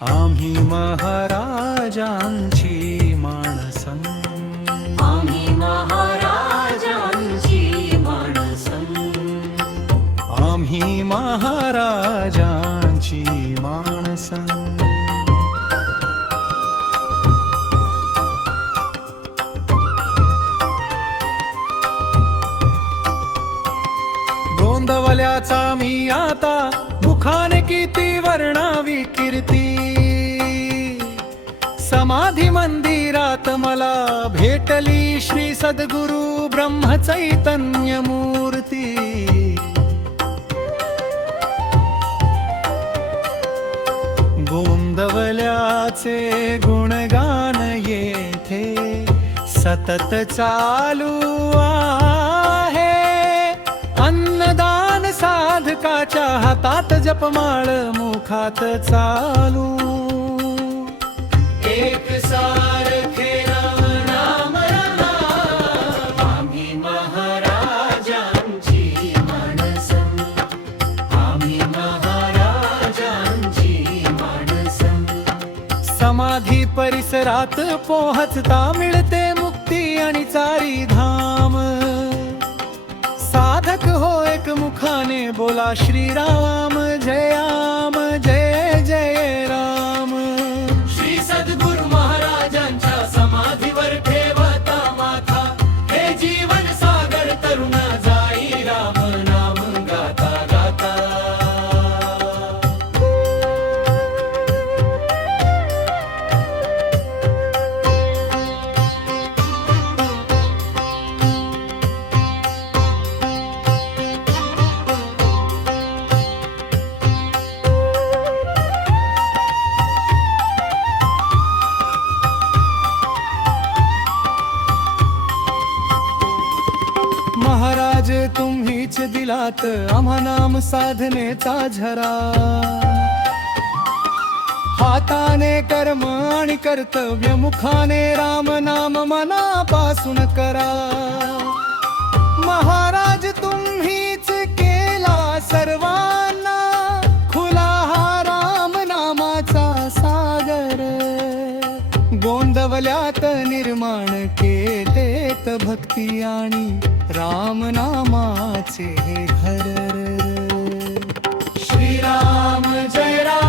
आम्ही महाराजांची माणसं, आम्ही महाराजांची माणसं, आम्ही महाराजांची माणसं. गोंदवल्याचा मी आता मुखाने किती वर्णावी कीर्ती. समाधी मंदिरात मला भेटली श्री सद्गुरु ब्रह्म चैतन्य मूर्ती. गोंदवल्याचे गुणगान येथे सतत चालू आहे. अन्नदान साधकाच्या हातात जपमाळ मुखात चालू. एक सारखे राम नाम राम, आम्ही महाराजांची माणसं, आम्ही महाराजांची माणसं. समाधी परिसरात पोहचता मिळते मुक्ती आणि चारी धाम. साधक हो एक मुखाने बोला श्रीराम जयाम जय जय राम. श्री सद्गुरु महाराजांच्या समाधीवर ठेवता माथा, हे जीवन सागर तरुण जाई राम नाम गाता गाता. महाराज तुम्हीच दिलात आम्हा नाम साधनेचा झरा. हाताने कर्म आणि कर्तव्य, मुखाने राम नाम मनापासून करा. महाराज तुम्हीच केला सर्वांना खुला हा राम नामाचा सागर. गोंदवल्यात निर्माण केलेत भक्ती आणि राम नामाचे घर. श्रीराम जय राम.